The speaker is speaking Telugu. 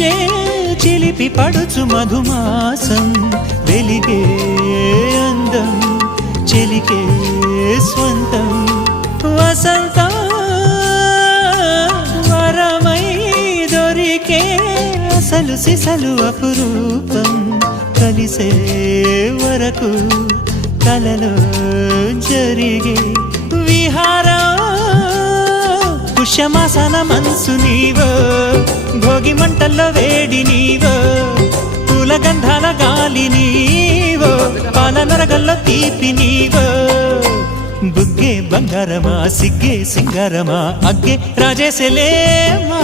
వీచే చిలిపి పడుచు మధుమాసం వెలిగే అందం చెలికే స్వంతం వసంతం వరమై దొరికే అసలు సిసలు అపురూపం కలిసే వరకు కలలో జరిగే విహారం పుష్యమాసన మనసు నీవో భోగి మంటల్లో వేడి నీవో పూల గంధాల గాలి నీవో పాల నరగల్లో తీపి నీవో బుగ్గే బంగారమా సిగ్గే సింగారమా అగ్గే రాజేసలేమా